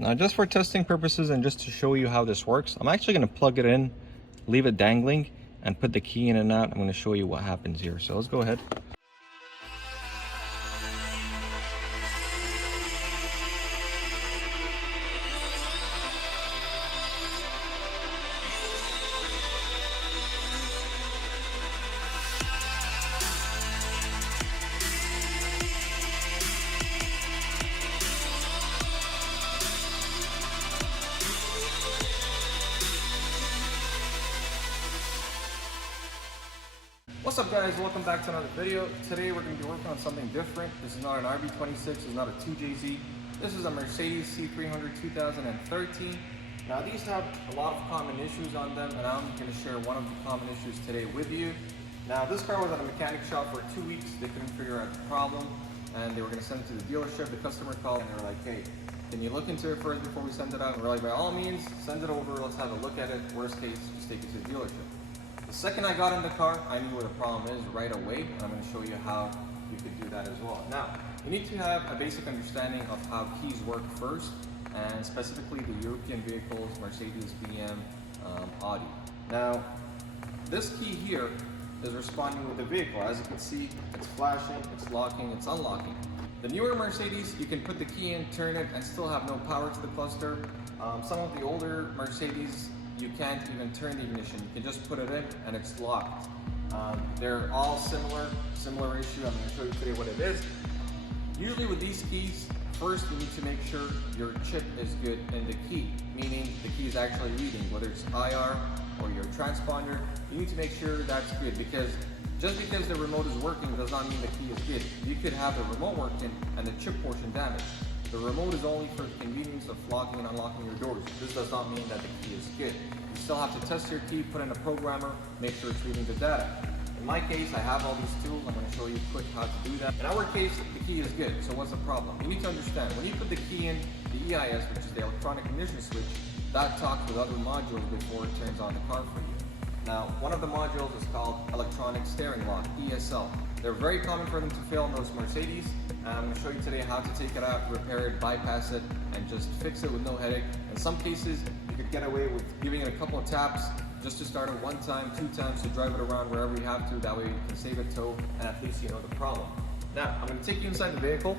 Now, just for testing purposes and just to show you how this works, I'm actually going to plug it in, leave it dangling, and put the key in and out. I'm going to show you what happens here. So let's go ahead. What's up guys, welcome back to another video. Today we're going to be working on something different. This is not an RB26, this is not a 2JZ. This is a Mercedes C300 2013. Now these have a lot of common issues on them, and I'm going to share one of the common issues today with you. Now this car was at a mechanic shop for 2 weeks. They couldn't figure out the problem and they were going to send it to the dealership. The customer called and they were like, hey, can you look into it first before we send it out? And we're like, by all means, send it over, let's have a look at it. Worst case, just take it to the dealership. The second I got in the car, I knew where the problem is right away, and I'm going to show you how you could do that as well. Now, you need to have a basic understanding of how keys work first, and specifically the European vehicles, Mercedes, BM, Audi. Now, this key here is responding with the vehicle. As you can see, it's flashing, it's locking, it's unlocking. The newer Mercedes, you can put the key in, turn it, and still have no power to the cluster. Some of the older Mercedes, you can't even turn the ignition. You can just put it in and it's locked. They're all similar issue. I'm going to show you today what it is. Usually with these keys, first you need to make sure your chip is good in the key, meaning the key is actually reading, whether it's IR or your transponder. You need to make sure that's good, because just because the remote is working does not mean the key is good. You could have the remote working and the chip portion damaged. The remote is only for the convenience of locking and unlocking your doors. This does not mean that the key is good. You still have to test your key, put in a programmer, make sure it's reading the data. In my case, I have all these tools. I'm going to show you quick how to do that. In our case, the key is good. So what's the problem? You need to understand, when you put the key in, the EIS, which is the electronic ignition switch, that talks with other modules before it turns on the car for you. Now, one of the modules is called electronic steering lock, ESL. They're very common for them to fail in those Mercedes. I'm going to show you today how to take it out, repair it, bypass it, and just fix it with no headache. In some cases, you could get away with giving it a couple of taps just to start it 1 time, 2 times to drive it around wherever you have to. That way you can save a tow and at least you know the problem. Now, I'm going to take you inside the vehicle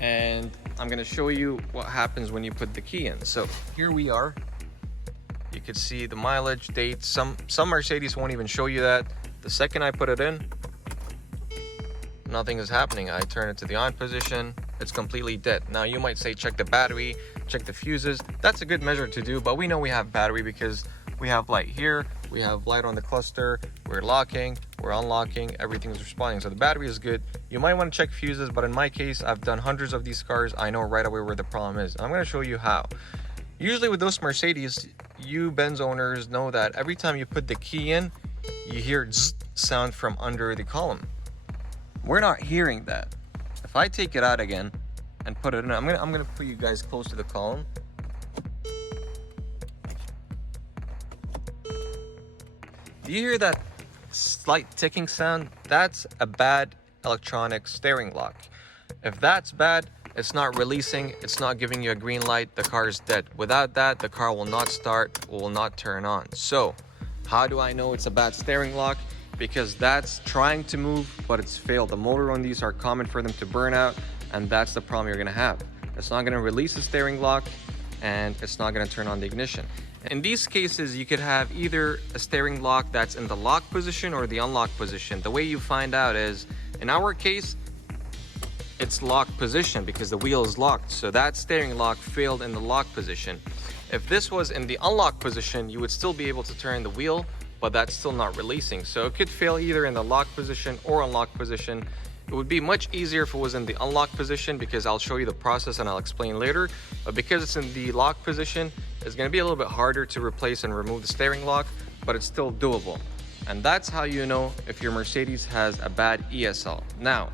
and I'm going to show you what happens when you put the key in. So here we are. You can see the mileage, dates. Some Mercedes won't even show you that. The second I put it in, nothing is happening. I turn it to the on position, it's completely dead. Now you might say check the battery, check the fuses. That's a good measure to do, but we know we have battery because we have light here, we have light on the cluster, we're locking, we're unlocking, everything's responding. So the battery is good. You might want to check fuses, but in my case, I've done hundreds of these cars. I know right away where the problem is. I'm going to show you how. Usually with those Mercedes, you Benz owners know that every time you put the key in, you hear zzz sound from under the column. We're not hearing that. If I take it out again and put it in, I'm gonna put you guys close to the column. Do you hear that slight ticking sound? That's a bad electronic steering lock. If that's bad, it's not releasing, it's not giving you a green light, the car is dead. Without that, the car will not start, will not turn on. So, how do I know it's a bad steering lock? Because that's trying to move, but it's failed. The motor on these are common for them to burn out, and that's the problem you're gonna have. It's not gonna release the steering lock, and it's not gonna turn on the ignition. In these cases, you could have either a steering lock that's in the lock position or the unlock position. The way you find out is, in our case, it's locked position because the wheel is locked. So that steering lock failed in the lock position. If this was in the unlock position, you would still be able to turn the wheel, but that's still not releasing. So it could fail either in the lock position or unlock position. It would be much easier if it was in the unlock position, because I'll show you the process and I'll explain later. But because it's in the lock position, it's gonna be a little bit harder to replace and remove the steering lock, but it's still doable. And that's how you know if your Mercedes has a bad ESL. Now,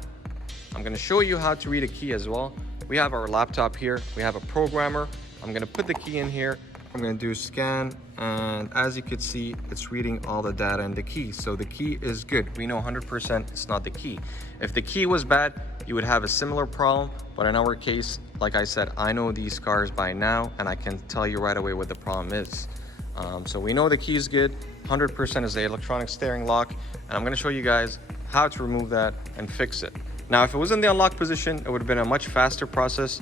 I'm gonna show you how to read a key as well. We have our laptop here, we have a programmer. I'm gonna put the key in here, I'm gonna do scan, and as you can see, it's reading all the data in the key. So the key is good. We know 100% it's not the key. If the key was bad, you would have a similar problem, but in our case, like I said, I know these cars by now, and I can tell you right away what the problem is. So we know the key is good, 100% is the electronic steering lock, and I'm gonna show you guys how to remove that and fix it. Now, if it was in the unlock position, it would have been a much faster process.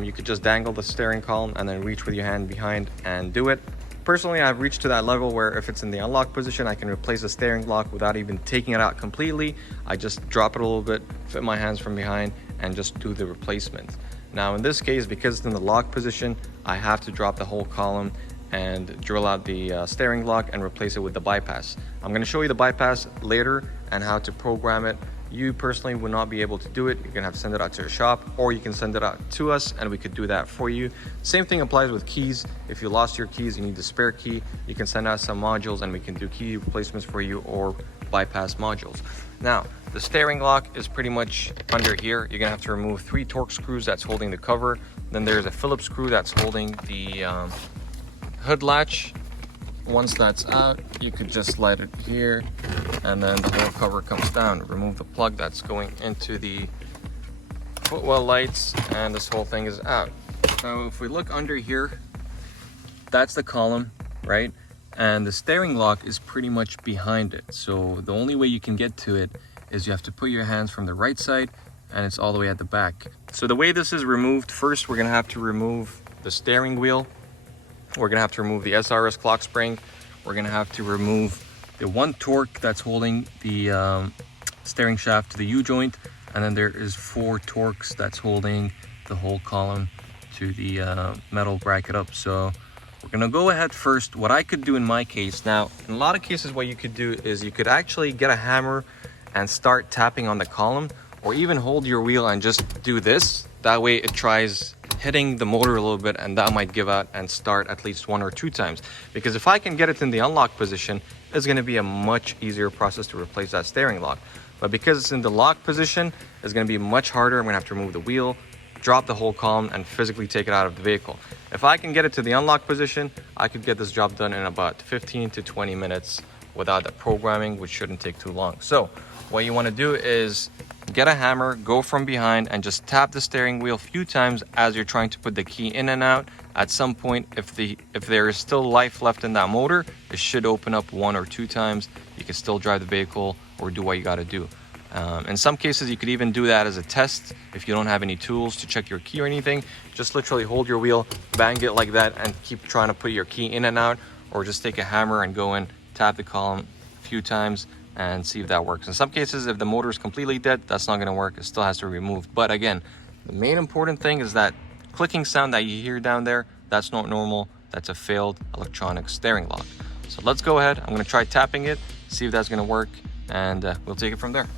You could just dangle the steering column and then reach with your hand behind and do it. Personally, I've reached to that level where if it's in the unlock position, I can replace the steering lock without even taking it out completely. I just drop it a little bit, fit my hands from behind, and just do the replacement. Now, in this case, because it's in the lock position, I have to drop the whole column and drill out the steering lock and replace it with the bypass. I'm going to show you the bypass later and how to program it. You personally would not be able to do it. You're gonna have to send it out to a shop, or you can send it out to us and we could do that for you. Same thing applies with keys. If you lost your keys, you need the spare key, you can send out some modules and we can do key replacements for you or bypass modules. Now, the steering lock is pretty much under here. You're gonna have to remove 3 Torx screws that's holding the cover. Then there's a Phillips screw that's holding the hood latch. Once that's out, you could just slide it here, and then the whole cover comes down. Remove the plug that's going into the footwell lights, and this whole thing is out. So if we look under here, that's the column, right? And the steering lock is pretty much behind it. So the only way you can get to it is you have to put your hands from the right side, and it's all the way at the back. So the way this is removed, first we're gonna have to remove the steering wheel. We're gonna have to remove the SRS clock spring. We're gonna have to remove the 1 Torque that's holding the steering shaft to the U-joint. And then there is 4 Torques that's holding the whole column to the metal bracket up. So we're gonna go ahead first. What I could do in my case, now, in a lot of cases, what you could do is you could actually get a hammer and start tapping on the column, or even hold your wheel and just do this. That way it tries hitting the motor a little bit, and that might give out and start at least 1 or 2 times. Because if I can get it in the unlock position, it's going to be a much easier process to replace that steering lock. But because it's in the lock position, it's going to be much harder. I'm going to have to remove the wheel, drop the whole column, and physically take it out of the vehicle. If I can get it to the unlock position, I could get this job done in about 15 to 20 minutes without the programming, which shouldn't take too long. So what you want to do is get a hammer, go from behind, and just tap the steering wheel a few times as you're trying to put the key in and out. At some point, if there is still life left in that motor, it should open up 1 or 2 times. You can still drive the vehicle or do what you got to do. In some cases, you could even do that as a test if you don't have any tools to check your key or anything. Just literally hold your wheel, bang it like that, and keep trying to put your key in and out, or just take a hammer and go in, tap the column a few times, and see if that works. In some cases, if the motor is completely dead, that's not going to work. It still has to be removed. But again, the main important thing is that clicking sound that you hear down there, that's not normal. That's a failed electronic steering lock. So let's go ahead. I'm going to try tapping it, see if that's going to work, and we'll take it from there.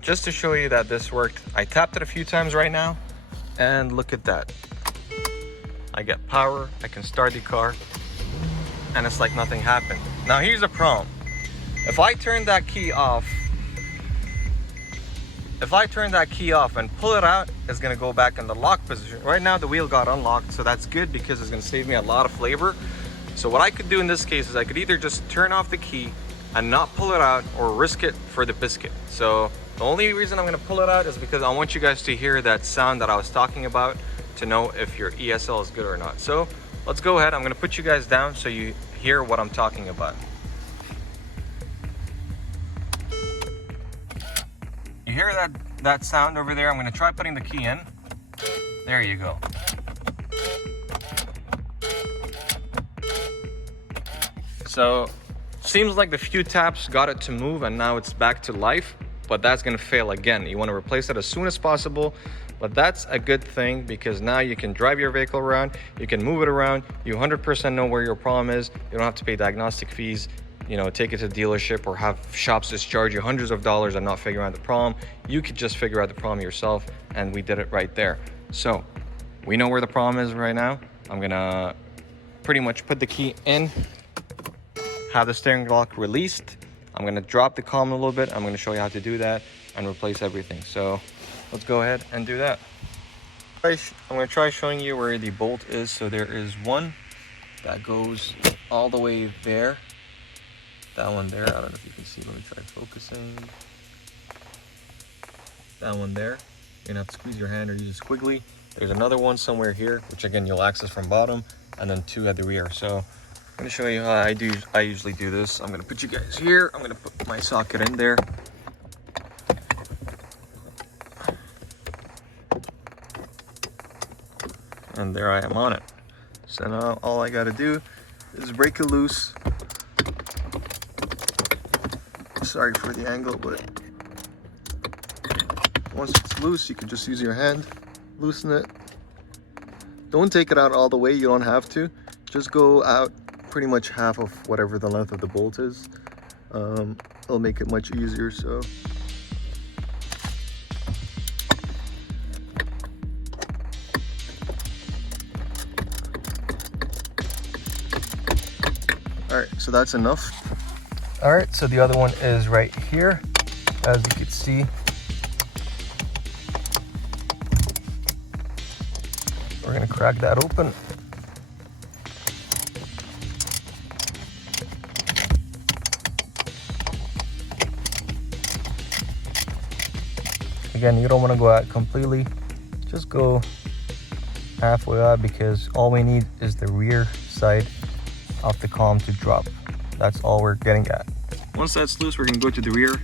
Just to show you that this worked, I tapped it a few times right now, and look at that. I get power, I can start the car, and it's like nothing happened. Now here's a problem. If I turn that key off and pull it out, it's gonna go back in the lock position. Right now the wheel got unlocked, so that's good because it's gonna save me a lot of labor. So what I could do in this case is I could either just turn off the key and not pull it out, or risk it for the biscuit. So the only reason I'm gonna pull it out is because I want you guys to hear that sound that I was talking about to know if your ESL is good or not. So let's go ahead. I'm gonna put you guys down so you hear what I'm talking about. You hear that sound over there? I'm gonna try putting the key in. There you go. So seems like the few taps got it to move, and now it's back to life, but that's gonna fail again. You wanna replace it as soon as possible. But that's a good thing because now you can drive your vehicle around, you can move it around, you 100% know where your problem is. You don't have to pay diagnostic fees, you know, take it to the dealership or have shops just charge you hundreds of dollars and not figure out the problem. You could just figure out the problem yourself, and we did it right there. So we know where the problem is right now. I'm gonna pretty much put the key in, have the steering lock released. I'm gonna drop the column a little bit. I'm gonna show you how to do that and replace everything. So let's go ahead and do that. I'm going to try showing you where the bolt is. So there is one that goes all the way there. That one there, I don't know if you can see. Let me try focusing. That one there. You're gonna have to squeeze your hand or use a squiggly. There's another one somewhere here, which again you'll access from bottom, and then two at the rear. So I'm gonna show you how I usually do this. I'm gonna put you guys here. I'm gonna put my socket in there. And there I am on it. So now all I gotta do is break it loose. Sorry for the angle, but once it's loose, you can just use your hand, loosen it. Don't take it out all the way, you don't have to. Just go out pretty much half of whatever the length of the bolt is. It'll make it much easier, so. All right, so that's enough. All right, so the other one is right here, as you can see. We're gonna crack that open. Again, you don't want to go out completely. Just go halfway out, because all we need is the rear side of the column to drop. That's all we're getting at. Once that's loose, we're gonna go to the rear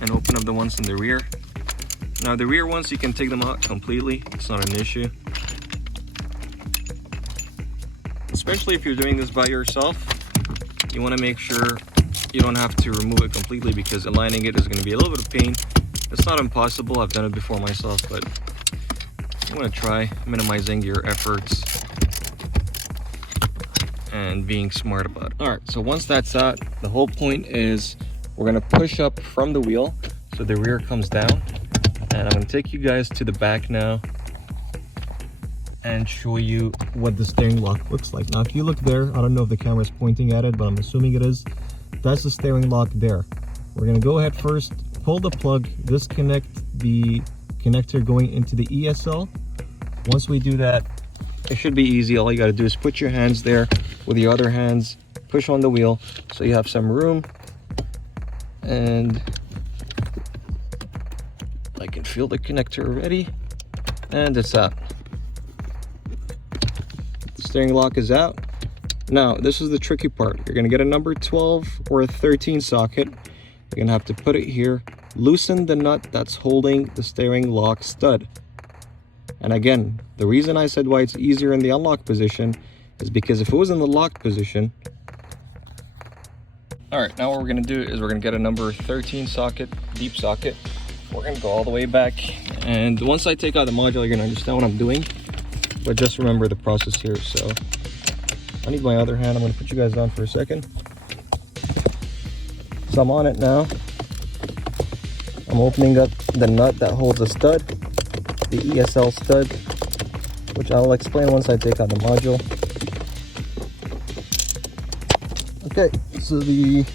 and open up the ones in the rear. Now the rear ones, you can take them out completely. It's not an issue. Especially if you're doing this by yourself, you want to make sure you don't have to remove it completely, because aligning it is going to be a little bit of pain. It's not impossible. I've done it before myself, but you want to try minimizing your efforts and being smart about it. All right, so once that's out, the whole point is we're going to push up from the wheel so the rear comes down. And I'm going to take you guys to the back now and show you what the steering lock looks like. Now, if you look there, I don't know if the camera is pointing at it, but I'm assuming it is. That's the steering lock there. We're going to go ahead first, pull the plug, disconnect the connector going into the ESL. Once we do that, it should be easy. All you got to do is put your hands there with your other hands, push on the wheel so you have some room, and I can feel the connector already, and it's out. The steering lock is out. Now, this is the tricky part. You're gonna get a number 12 or a 13 socket. You're gonna have to put it here, loosen the nut that's holding the steering lock stud. And again, the reason I said why it's easier in the unlock position is because if it was in the lock position. All right, now what we're gonna do is we're gonna get a number 13 socket, deep socket. We're gonna go all the way back. And once I take out the module, you're gonna understand what I'm doing. But just remember the process here. So I need my other hand. I'm gonna put you guys on for a second. So I'm on it now. I'm opening up the nut that holds the stud, the ESL stud, which I'll explain once I take out the module. Okay, so the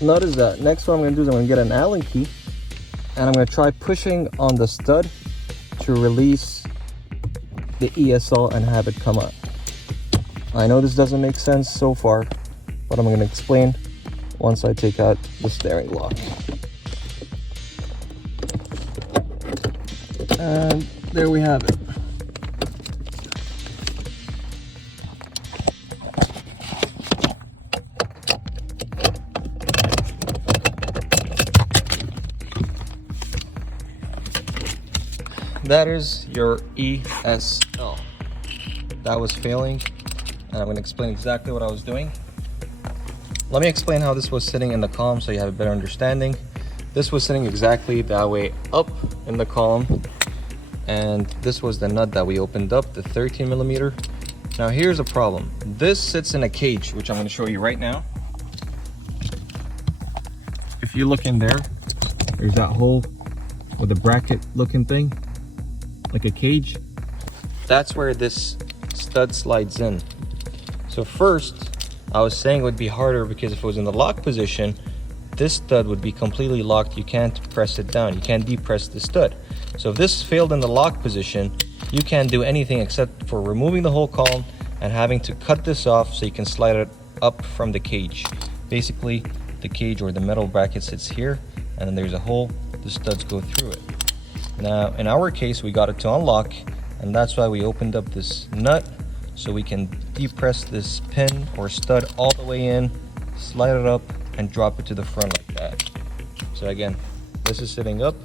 nut is that. Next, what I'm going to do is I'm going to get an Allen key, and I'm going to try pushing on the stud to release the ESL and have it come out. I know this doesn't make sense so far, but I'm going to explain once I take out the steering lock. And there we have it. That is your ESL. That was failing, and I'm going to explain exactly what I was doing. Let me explain how this was sitting in the column so you have a better understanding. This was sitting exactly that way up in the column, and this was the nut that we opened up, the 13 millimeter. Now here's a problem. This sits in a cage, which I'm going to show you right now. If you look in there, there's that hole with a bracket looking thing, like a cage. That's where this stud slides in. So first, I was saying it would be harder because if it was in the lock position, this stud would be completely locked. You can't press it down. You can't depress the stud. So if this failed in the lock position, you can't do anything except for removing the whole column and having to cut this off so you can slide it up from the cage. Basically, the cage or the metal bracket sits here, and then there's a hole, the studs go through it. Now, in our case, we got it to unlock, and that's why we opened up this nut so we can depress this pin or stud all the way in, slide it up, and drop it to the front like that. So again, this is sitting up,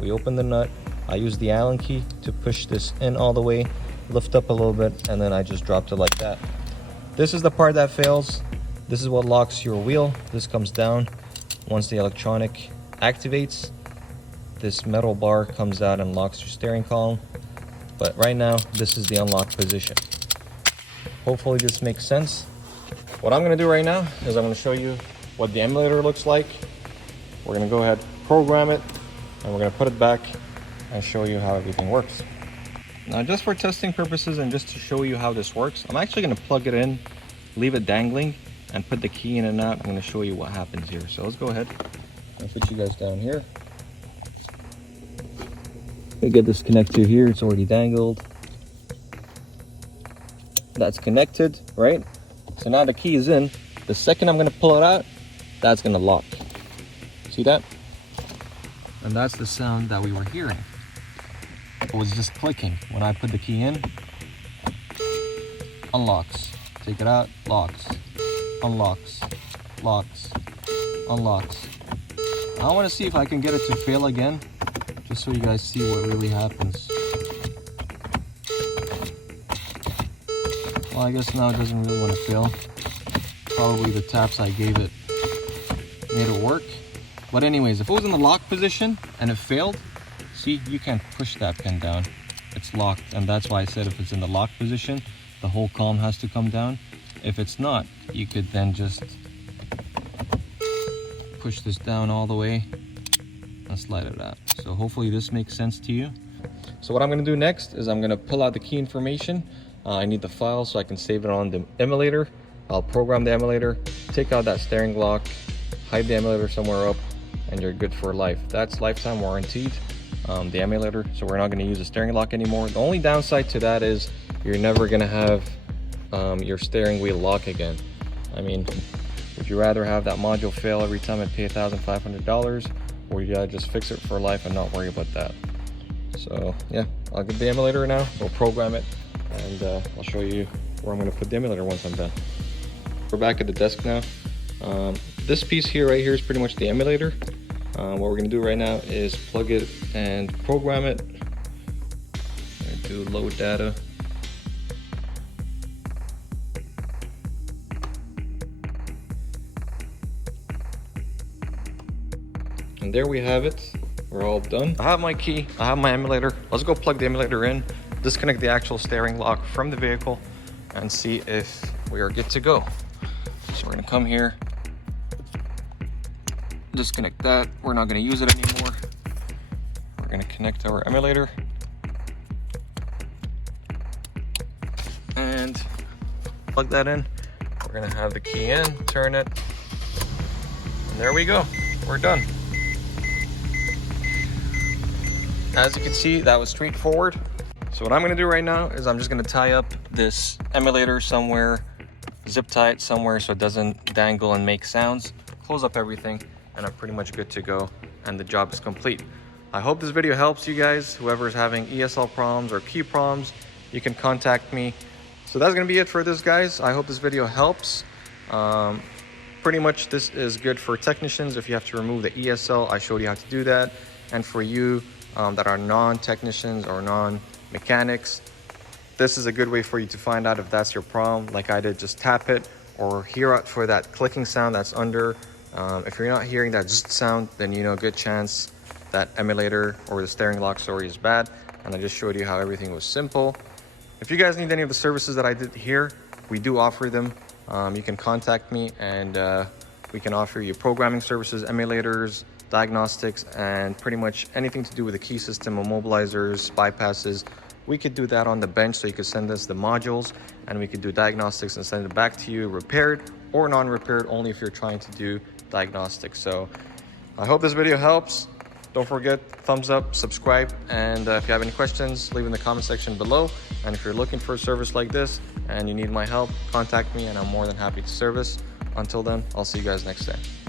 we open the nut, I use the Allen key to push this in all the way, lift up a little bit, and then I just dropped it like that. This is the part that fails. This is what locks your wheel. This comes down. Once the electronic activates, this metal bar comes out and locks your steering column. But right now, this is the unlock position. Hopefully this makes sense. What I'm gonna do right now is I'm gonna show you what the emulator looks like. We're gonna go ahead, program it, and we're gonna put it back and show you how everything works. Now, just for testing purposes and just to show you how this works, I'm actually gonna plug it in, leave it dangling, and put the key in and out. I'm gonna show you what happens here. So let's go ahead. I'll put you guys down here. We get this connector here, it's already dangled. That's connected, right? So now the key is in. The second I'm gonna pull it out, that's gonna lock. See that? And that's the sound that we were hearing. It was just clicking. When I put the key in, unlocks. Take it out, locks. Unlocks, locks, unlocks. I want to see if I can get it to fail again, just so you guys see what really happens. Well, I guess now it doesn't really want to fail. Probably the taps I gave it made it work. But anyways, if it was in the lock position and it failed, see, you can't push that pin down. It's locked, and that's why I said if it's in the lock position, the whole column has to come down. If it's not, you could then just push this down all the way and slide it out. So hopefully this makes sense to you. So what I'm gonna do next is I'm gonna pull out the key information. I need the file so I can save it on the emulator. I'll program the emulator, take out that steering lock, hide the emulator somewhere up, and you're good for life. That's lifetime warranted, the emulator, so we're not gonna use the steering lock anymore. The only downside to that is you're never gonna have your steering wheel lock again. I mean, would you rather have that module fail every time and pay $1,500, or you gotta just fix it for life and not worry about that? So yeah, I'll get the emulator now, we'll program it, and I'll show you where I'm gonna put the emulator once I'm done. We're back at the desk now. This piece here, right here, is pretty much the emulator. What we're gonna do right now is plug it and program it. I'm gonna do load data. And there we have it. We're all done. I have my key, I have my emulator. Let's go plug the emulator in, disconnect the actual steering lock from the vehicle, and see if we are good to go. So we're gonna come here, disconnect that. We're not gonna use it anymore. We're gonna connect our emulator. And plug that in. We're gonna have the key in, turn it. And there we go, we're done. As you can see, that was straightforward. So what I'm gonna do right now is I'm just gonna tie up this emulator somewhere, zip tie it somewhere so it doesn't dangle and make sounds, close up everything, and I'm pretty much good to go, and the job is complete. I hope this video helps you guys. Whoever is having ESL problems or key problems, you can contact me. So that's gonna be it for this, guys. I hope this video helps. Pretty much this is good for technicians. If you have to remove the ESL, I showed you how to do that. And for you that are non-technicians or non-mechanics, this is a good way for you to find out if that's your problem. Like I did, just tap it or hear out for that clicking sound that's under. If you're not hearing that zzz sound, then you know, good chance that emulator or the steering lock is bad. And I just showed you how everything was simple. If you guys need any of the services that I did here, we do offer them. You can contact me, and we can offer you programming services, emulators, diagnostics, and pretty much anything to do with the key system, immobilizers, bypasses. We could do that on the bench, so you could send us the modules and we could do diagnostics and send it back to you repaired or non-repaired, only if you're trying to do diagnostic. So I hope this video helps. Don't forget, thumbs up, subscribe, and if you have any questions, leave in the comment section below. And if you're looking for a service like this and you need my help, contact me and I'm more than happy to service. Until then, I'll see you guys next time.